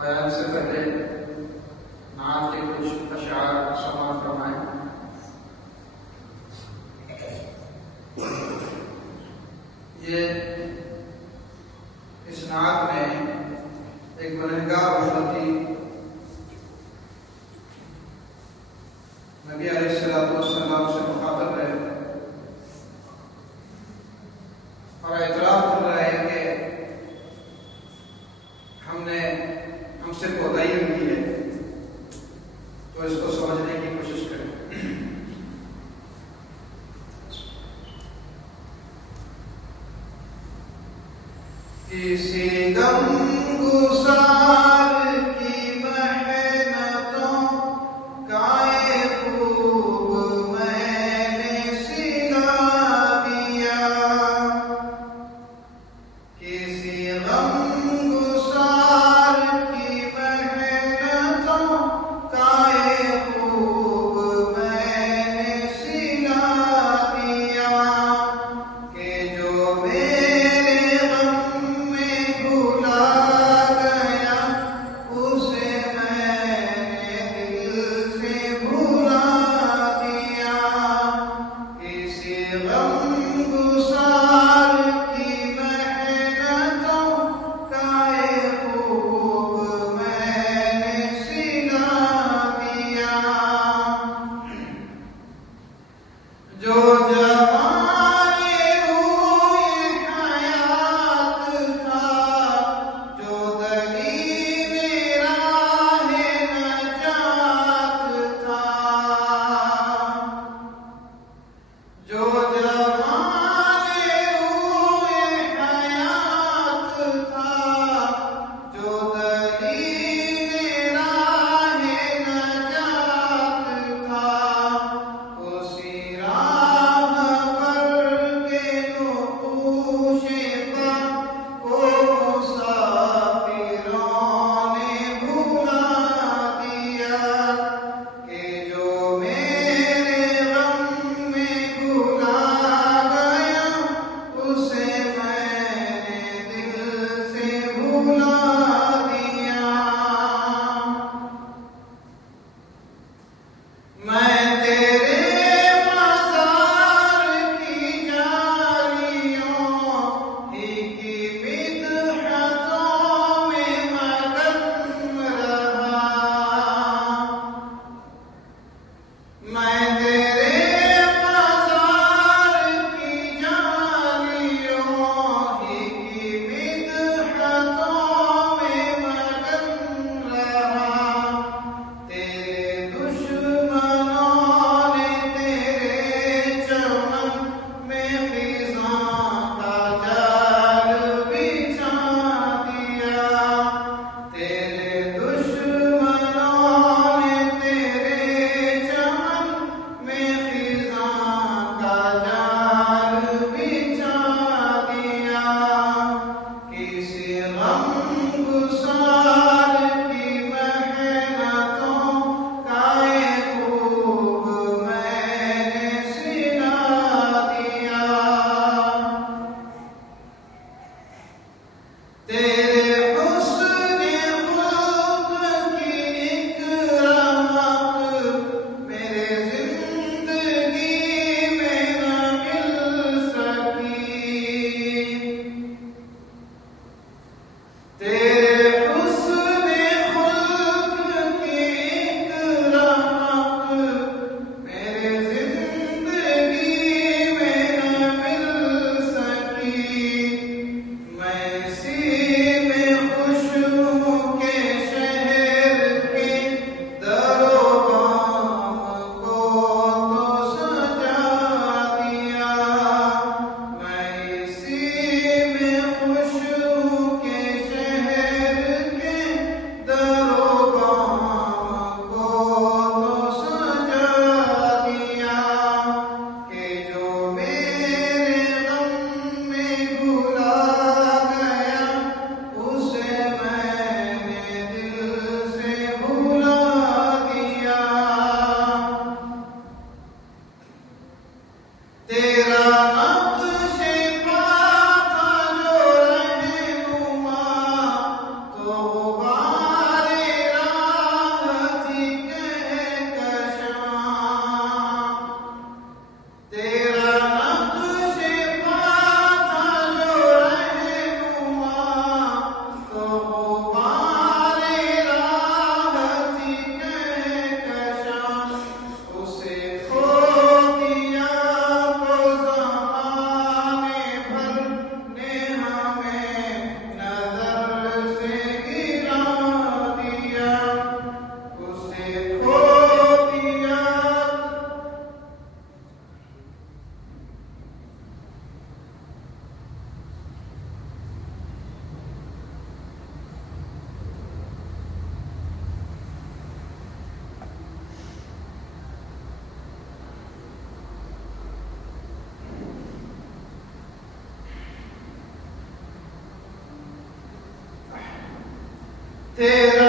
बयान से पहले नात के कुछ अशार समाप्त फरमाएं। ये इस नात में एक गुनहगार उम्मती नबी अलैहिस्सलाम से मुखातब है और एतराफ़ कर रहा है कि हमसे कोताही हुई है, तो इसको समझने की कोशिश करें। किसी गमगुसार की मेहनतों का ये खूब मैंने सिला दिया। किसी गमगुसार की मेहनतों का ये खूब मैंने सिला दिया कि जो मेरे गम में भुला गया उसे मैंने दिल से भुला दिया। किसी गमगुसार की मेहनतों का ये खूब मैंने सिला दिया। जो जवाने रूए हयात था, जो दलीले राहे नजात था, जो जवाने रूए हयात था, जो दलीले राहे नजात था, उसी राह पर के नूशे पा को मुसाफिरों ने भुला दिया कि जो मेरे गम में भुला गया उसे मैंने दिल से भुला दिया। मैं तेरे मज़ार की जालियों ही की बिदअतों में मगन रहा। मैं तेरे मज़ार की जालियों ही की बिदअतों में मगन रहा। तेरे दुश्मनों ने तेरे चमन में खिज़ां का जाल बिछा दिया। तेरे दुश्मनों ने तेरे चमन में खिज़ां का जाल बिछा दिया। किसी गमगुसार की मेहनतों का ये खूब मैंने सिला दिया। तेरे हुस्न खुल्क़ की एक रमक मेरे जिंदगी में न मिल सकी। तेरे फिर